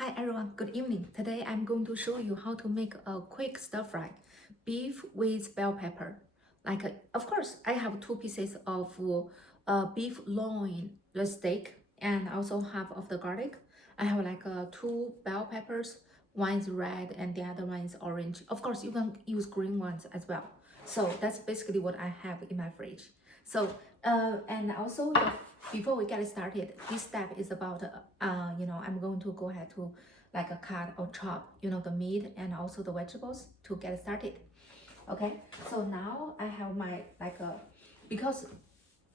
Hi everyone, good evening. Today I'm going to show you how to make a quick stir fry, beef with bell pepper. Of course, I have two pieces of beef loin, the steak, and also half of the garlic. I have two bell peppers. One is red and the other one is orange. Of course, you can use green ones as well. So that's basically what I have in my fridge. And also before we get started, this step is about, I'm going to go ahead to cut or chop, the meat and also the vegetables to get started. Okay, so now I have my because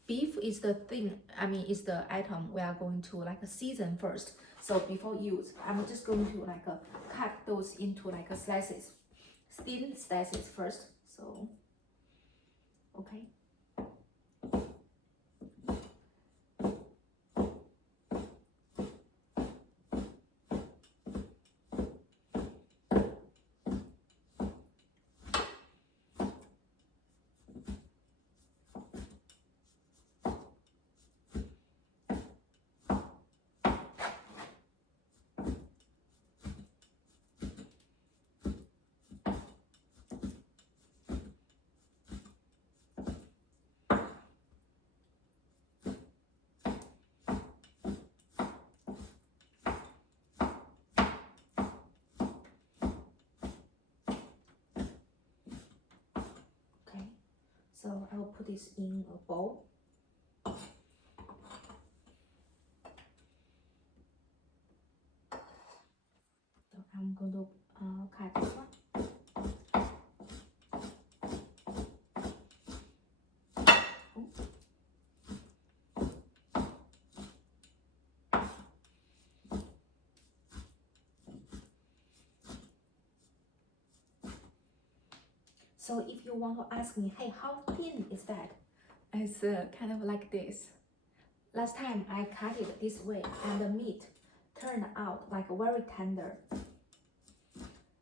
beef is the thing, is the item we are going to season first. So before use, I'm just going to cut those into slices, thin slices first. So, okay. So I will put this in a bowl. So I'm going to cut this one. So if you want to ask me, hey, how thin is that? It's kind of like this. Last time I cut it this way and the meat turned out very tender.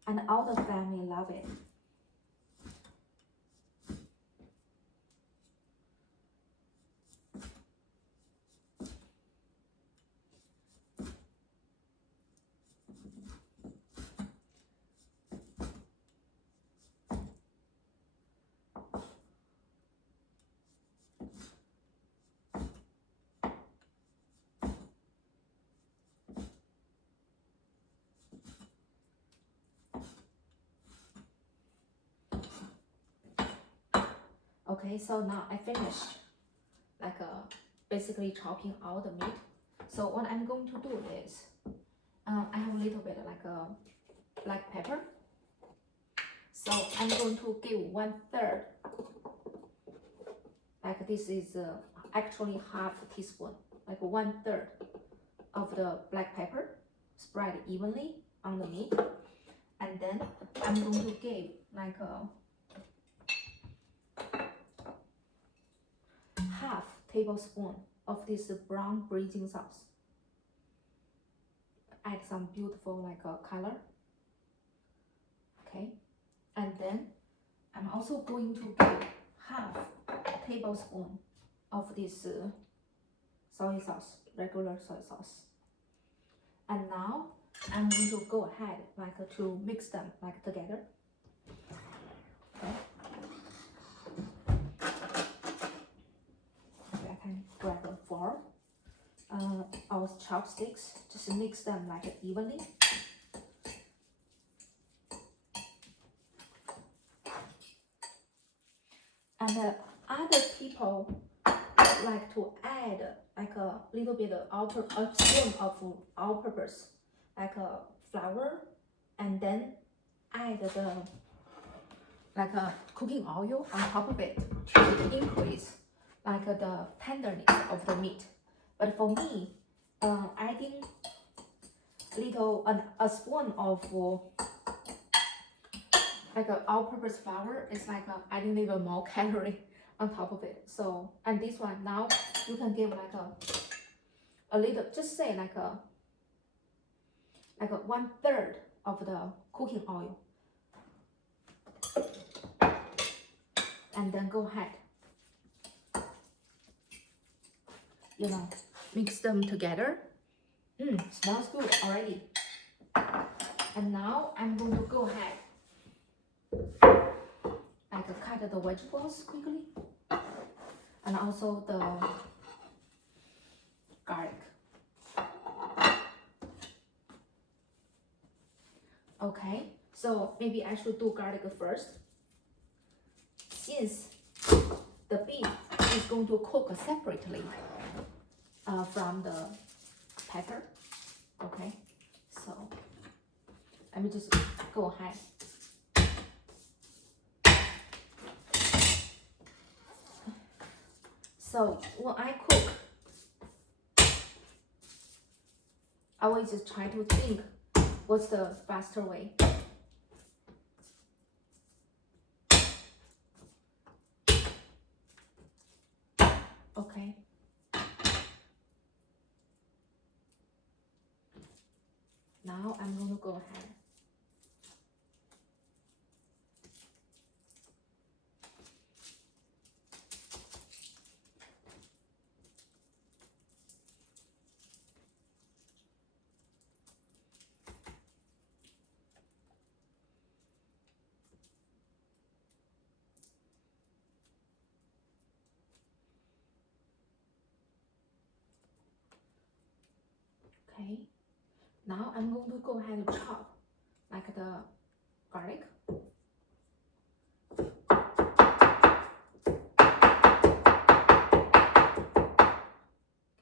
And all the family love it. Okay, so now I finished basically chopping all the meat. So what I'm going to do is I have a little bit black pepper. So I'm going to give 1/3. This is actually half teaspoon, 1/3 of the black pepper, spread evenly on the meat. And then I'm going to give half tablespoon of this brown braising sauce. Add some beautiful color. Okay, and then I'm also going to give half tablespoon of this soy sauce, regular soy sauce. And now I'm going to go ahead to mix them together. Okay. I can grab a fork or chopsticks, just mix them evenly. And other people like to add a little bit of a spoon of all-purpose, flour, and then add the cooking oil on top of it to increase the tenderness of the meat. But for me, adding a spoon of all-purpose flour is adding a little more calorie on top of it. So, and this one now you can give a little, just say a 1/3 of the cooking oil, and then go ahead, mix them together. Smells good already. now I'm going to go ahead like cut the vegetables quickly and also the garlic. Okay, so maybe I should do garlic first. Since the beef is going to cook separately from the pepper. Okay, so let me just go ahead. So when I cook, I always just try to think what's the faster way. Okay. Now I'm going to go ahead. Okay. Now I'm going to go ahead and chop like the garlic.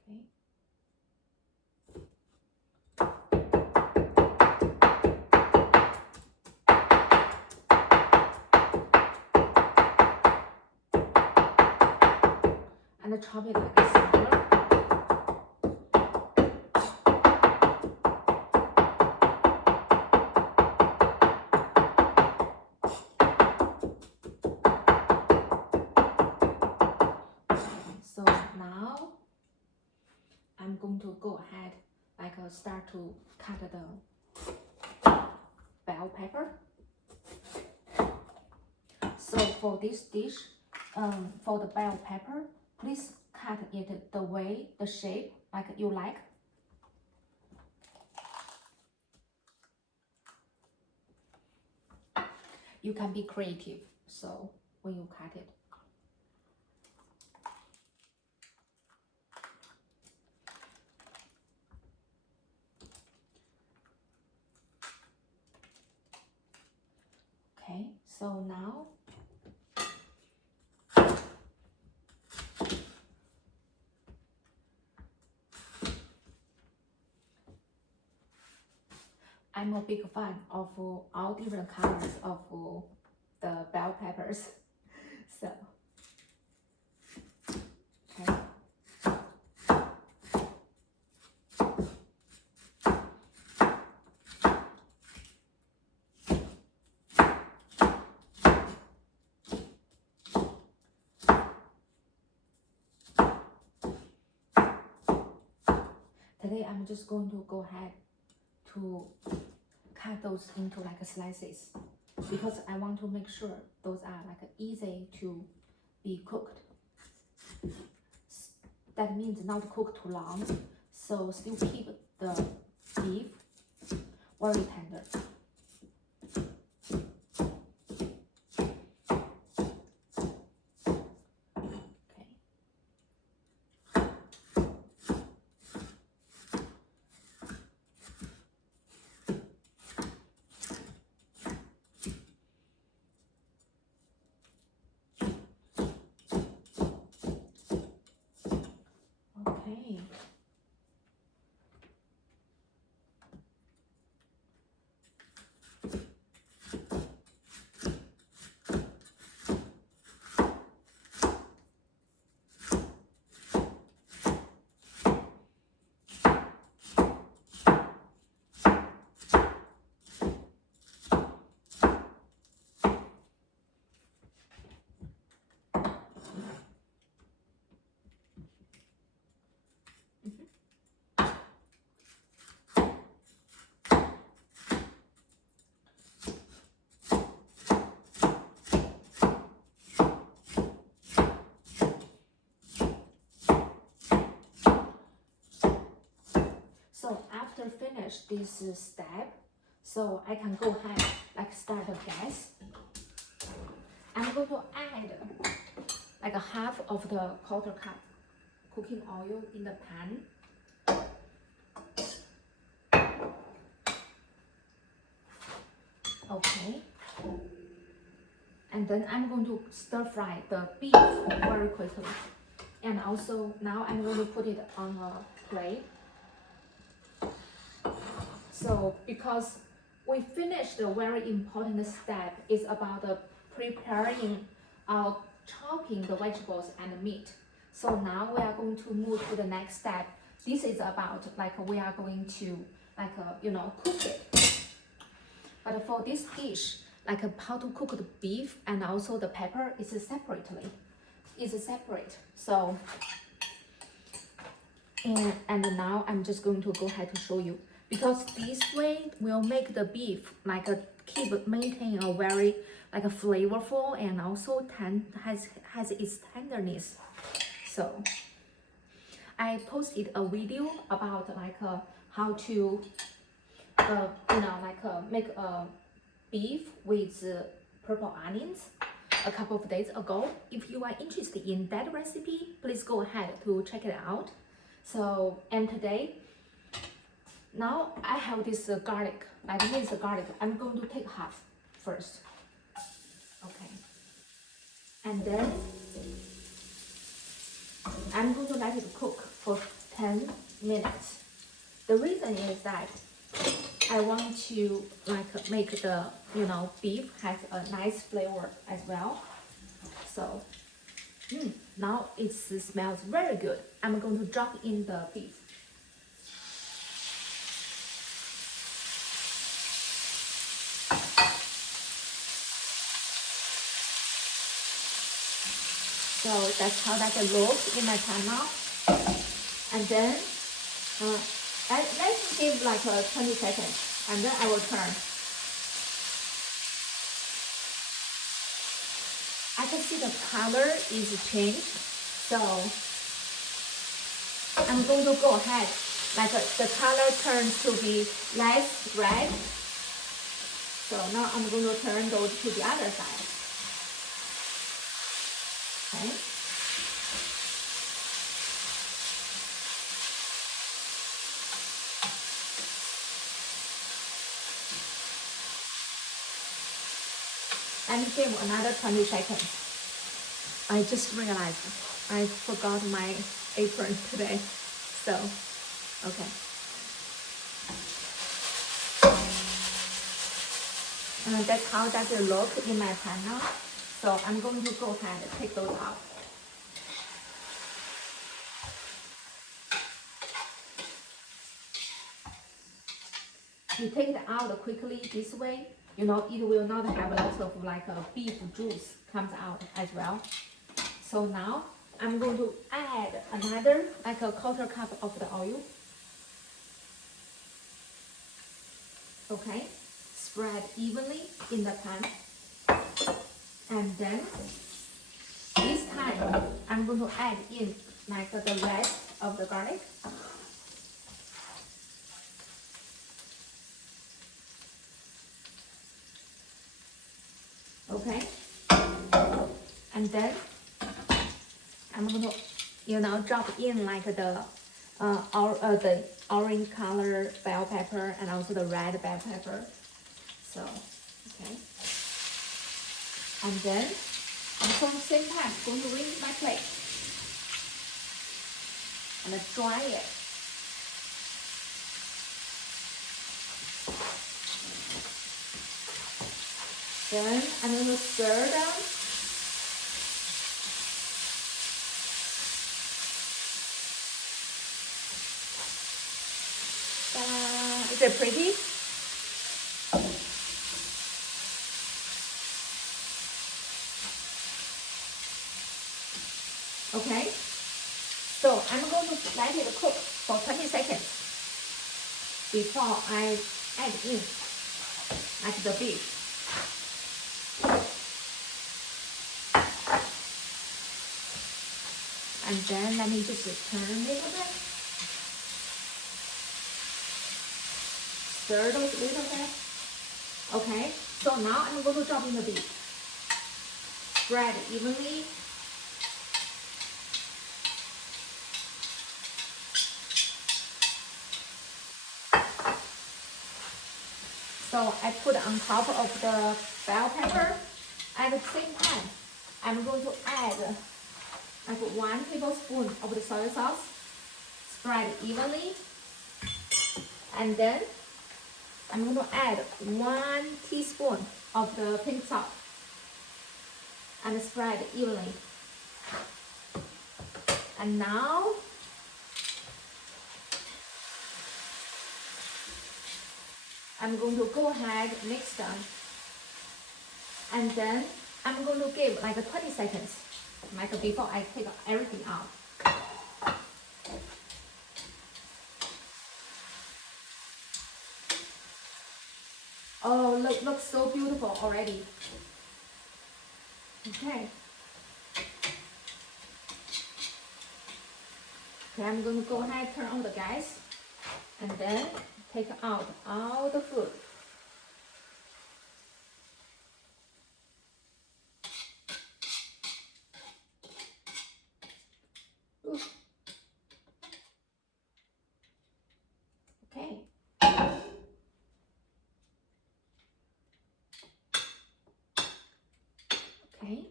Okay. And chop it like smaller. So now I'm going to go ahead like start to cut the bell pepper. So for this dish, for the bell pepper, please cut it the way, the shape like you like. You can be creative, so when you cut it. Okay, so now I'm a big fan of all different colors of the bell peppers. So, okay. Today I'm just going to go ahead to cut those into like slices because I want to make sure those are like easy to be cooked. That means not cook too long, so still keep the beef very tender. Okay. So after finish this step, So I can go ahead, like start the gas. I'm going to add like a half of the quarter cup cooking oil in the pan. Okay. And then I'm going to stir fry the beef very quickly. And also now I'm going to put it on a plate. So because we finished a very important step is about preparing chopping the vegetables and the meat. So now we are going to move to the next step. This is about like we are going to like cook it. But for this dish, like how to cook the beef and also the pepper is separate. So and now I'm just going to go ahead to show you, because this way will make the beef like maintain a very like a flavorful and also has its tenderness. So I posted a video about like how to make a beef with purple onions a couple of days ago. If you are interested in that recipe, please go ahead to check it out. So, and today, now I have this garlic, like minced garlic. I'm going to take half first. Okay. And then I'm going to let it cook for 10 minutes. The reason is that I want to like make the beef has a nice flavor as well. So now it smells very good. I'm going to drop in the beef. So that's how that looks in my pan now. And then let's give like 20 seconds, and then I will turn. I can see the color is changed, so I'm going to go ahead. Like the color turns to be less red. So now I'm going to turn those to the other side. Okay. And give another 20 seconds. I just realized I forgot my apron today. So, okay. And that's how that will look in my pan now. So I'm going to go ahead and take those out. You take it out quickly this way, it will not have lots of like beef juice comes out as well. So now I'm going to add another like a quarter cup of the oil. Okay, spread evenly in the pan. And then this time I'm going to add in like the rest of the garlic. Okay, and then I'm going to drop in like the orange color bell pepper and also the red bell pepper. So okay, and then also at the same time going to rinse my plate and dry it. Then I'm going to stir them. Is it pretty? Okay. So I'm going to let it cook for 20 seconds before I add in like the beef. And then let me just turn a little bit. Stir those a little bit. Okay, so now I'm going to drop in the beef. Spread evenly. So I put on top of the bell pepper. At the same time, I'm going to add like 1 tablespoon of the soy sauce. Spread evenly. And then I'm going to add 1 teaspoon of the pink salt and spread evenly. And now I'm going to go ahead, mix them. And then I'm going to give like 20 seconds, like before I take everything out. Oh, looks so beautiful already. Okay. Okay, I'm going to go ahead, turn on the gas, and then take out all the food. Ooh. Okay. Okay.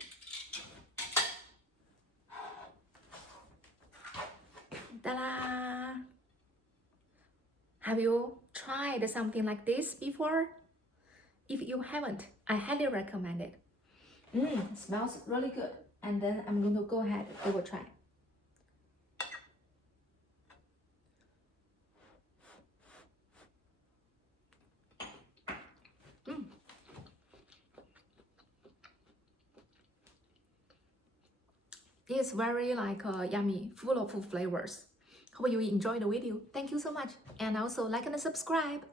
Ta-da! Have you tried something like this before? If you haven't, I highly recommend it. Smells really good. And then I'm going to go ahead, give a try. It's very like yummy, full of flavors. Hope you enjoyed the video. Thank you so much. And also like and subscribe.